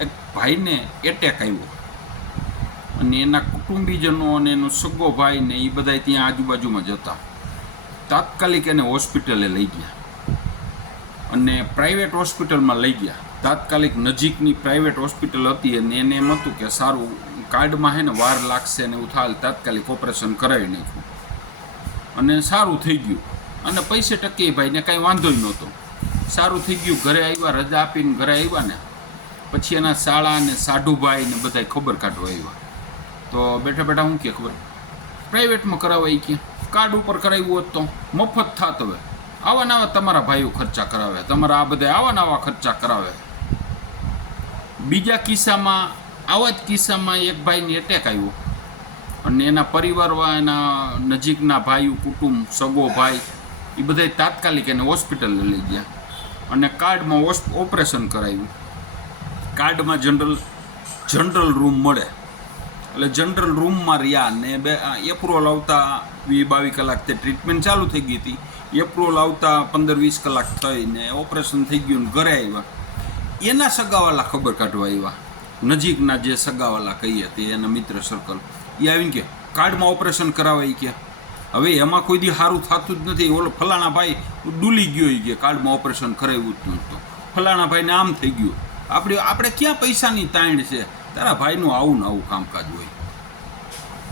એક ભાઈને એટેક આવ્યો. અને એના કુટુંબીજનો અને એનો સગો ભાઈ ને એ બધા ત્યાં આજુબાજુમાં જતા તાત્કાલિક એને હોસ્પિટલે લઈ ગયા. અને પ્રાઇવેટ હોસ્પિટલમાં લઈ ગયા. તાત્કાલિક નજીકની પ્રાઇવેટ હોસ્પિટલ હતી અને એને એમ હતું કે સારું, કાર્ડમાં હે ને વાર લાગશે ને ઉથાલ તાત્કાલિક ઓપરેશન કરાવી નાખ્યું. અને સારું થઈ ગયું. અને પૈસે ટકે ભાઈને કાંઈ વાંધો નહોતો. સારું થઈ ગયું, ઘરે આવ્યા, રજા આપીને ઘરે આવ્યા ને પછી એના શાળા ને સાઢુભાઈ ને બધાય ખબર કાઢવા આવ્યા. તો બેઠા બેઠા હું કે ખબર? પ્રાઇવેટમાં કરાવાય કે, કાર્ડ ઉપર કરાવ્યું હોત તો મફત થાત હવે. આવા નવા તમારા ભાઈઓ ખર્ચા કરાવે, તમારા આ બધા આવા નવા ખર્ચા કરાવે. બીજા કિસ્સામાં, આવા જ કિસ્સામાં એક ભાઈને એટેક આવ્યો. અને એના પરિવારમાં એના નજીકના ભાઈઓ કુટુંબ, સગો ભાઈ એ બધા તાત્કાલિક એને હોસ્પિટલ લઈ ગયા. અને કાર્ડમાં ઓપરેશન કરાવ્યું. કાર્ડમાં જનરલ જનરલ રૂમ મળે. એટલે જનરલ રૂમમાં રહ્યા ને બે એપ્રુવલ આવતા વીસ બાવીસ કલાક તે ટ્રીટમેન્ટ ચાલુ થઈ ગઈ હતી. એપ્રુવલ આવતા પંદર, વીસ કલાક થઈને ઓપરેશન થઈ ગયું ને ઘરે આવ્યા. એના સગાવાલા ખબર કાઢવા આવ્યા. નજીકના જે સગાવાલા કહીએ તે એના મિત્ર સર્કલ એ આવીને કે, કાર્ડમાં ઓપરેશન કરાવાય કે. હવે એમાં કોઈ દી સારું થતું જ નથી. ઓલો ફલાણા ભાઈ ડૂલી ગયો કે, કાર્ડમાં ઓપરેશન કરાવ્યું જ નહોતું. ફલાણા ભાઈને આમ થઈ ગયું. આપણે આપણે ક્યાં પૈસાની તાણ છે? તારા ભાઈનું આવું ને આવું કામકાજ હોય.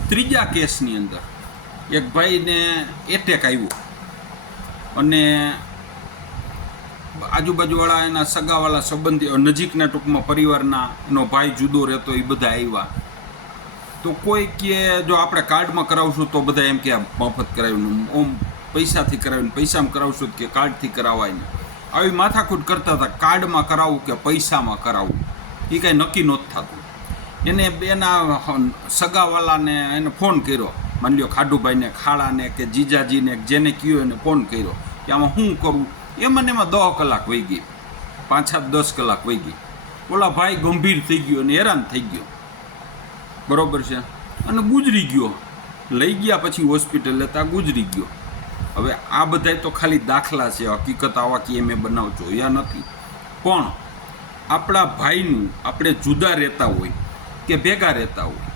ત્રીજા કેસની અંદર એક ભાઈને એટેક આવ્યો. અને આજુબાજુવાળા એના સગાવાળા સંબંધી નજીકના ટૂંકમાં પરિવારના એનો ભાઈ જુદો રહેતો, એ બધા આવ્યા. તો કોઈ કે જો આપણે કાર્ડમાં કરાવશું તો બધા એમ કે મફત કરાવ્યું ઓમ પૈસાથી કરાવ્યું પૈસામાં કરાવશું કે કાર્ડથી કરાવાય ને. આવી માથાકૂટ કરતા હતા કાર્ડમાં કરાવવું કે પૈસામાં કરાવવું એ કાંઈ નક્કી નહોતું થતું. એને એના સગાવાલાને એને ફોન કર્યો. માની લ્યો ખાડુભાઈને ખાડાને કે જીજાજીને જેને કયો એને ફોન કર્યો કે આમાં શું કરું? એ મને એમાં દસ કલાક વહી ગઈ. પાંચ દસ કલાક વહી ગઈ. ઓલા ભાઈ ગંભીર થઈ ગયો અને હેરાન થઈ ગયો. બરોબર છે? અને ગુજરી ગયો. લઈ ગયા પછી હોસ્પિટલ લેતા ગુજરી ગયો. હવે આ બધાય તો ખાલી દાખલા છે, હકીકત આવા કે મેં બનાવ જોયા નથી. પણ આપણા ભાઈનું આપણે જુદા રહેતા હોય કે ભેગા રહેતા હોય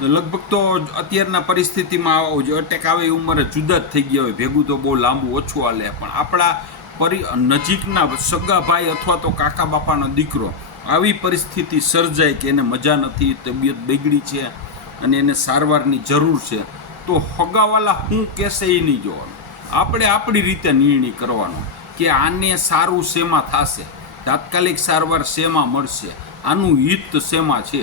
લગભગ તો અત્યારના પરિસ્થિતિમાં આવો અટેક આવે એ ઉંમરે જુદા જ થઈ ગયા હોય, ભેગું તો બહુ લાંબુ ઓછું હાલે. પણ આપણા પરી, નજીકના સગા ભાઈ અથવા તો કાકા બાપાનો દીકરો આવી પરિસ્થિતિ સર્જાય કે એને મજા નથી, તબિયત બગડી છે અને એને સારવારની જરૂર છે, તો હગાવાલા શું કહેશે એ નહીં જોવાનું. આપણે આપણી રીતે નિર્ણય કરવાનો કે આને સારું શેમાં થશે, તાત્કાલિક સારવાર શેમાં મળશે, આનું હિત શેમાં છે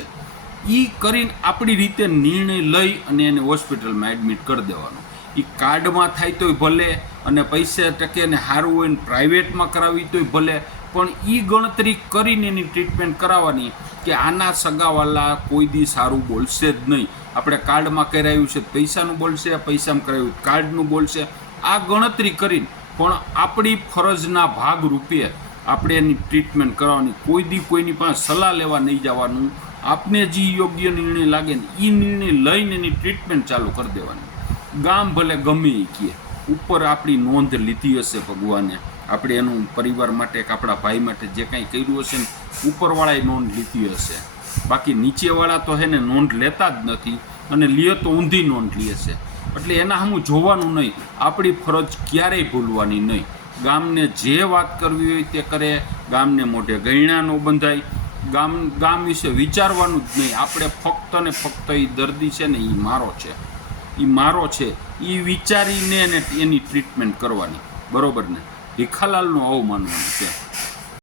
એ કરીને આપણી રીતે નિર્ણય લઈ અને એને હોસ્પિટલમાં એડમિટ કરી દેવાનો. એ કાર્ડમાં થાય તોય ભલે અને પૈસા ટકે અને સારું હોય ને પ્રાઇવેટમાં કરાવી તોય ભલે, પણ એ ગણતરી કરીને એની ટ્રીટમેન્ટ કરાવવાની કે આના સગાવાલા કોઈ દી સારું બોલશે જ નહીં. આપણે કાર્ડમાં કરાવ્યું છે પૈસાનું બોલશે, પૈસામાં કરાવ્યું કાર્ડનું બોલશે. આ ગણતરી કરીને પણ આપણી ફરજના ભાગ રૂપે આપણે એની ટ્રીટમેન્ટ કરવાની કોઈ દી કોઈની પાસે સલાહ લેવા નહીં જવાનું. આપને જે યોગ્ય નિર્ણય લાગે ને એ નિર્ણય લઈને એની ટ્રીટમેન્ટ ચાલુ કરી દેવાની. ગામ ભલે ગમે એ કહે, ઉપર આપણી નોંધ લીધી હશે ભગવાને. આપણે એનું પરિવાર માટે કે આપણા ભાઈ માટે જે કાંઈ કર્યું હશે ને, ઉપરવાળાએ નોંધ લીધી હશે. બાકી નીચેવાળા તો હે ને નોંધ લેતા જ નથી અને લે તો ઊંધી નોંધ લે છે. એટલે એના હું જોવાનું નહીં. આપણી ફરજ ક્યારેય ભૂલવાની નહીં. ગામને જે વાત કરવી હોય તે કરે, ગામને મોઢે ગયણા ન બંધાય. ગામ ગામ વિશે વિચારવાનું જ નહીં. આપણે ફક્ત ને ફક્ત એ દર્દી છે ને એ મારો છે. એ મારો છે. એ વિચારીને એને એની ટ્રીટમેન્ટ કરવાની. બરોબર ને? ભીખાલાલનું આવું માનવાનું છે.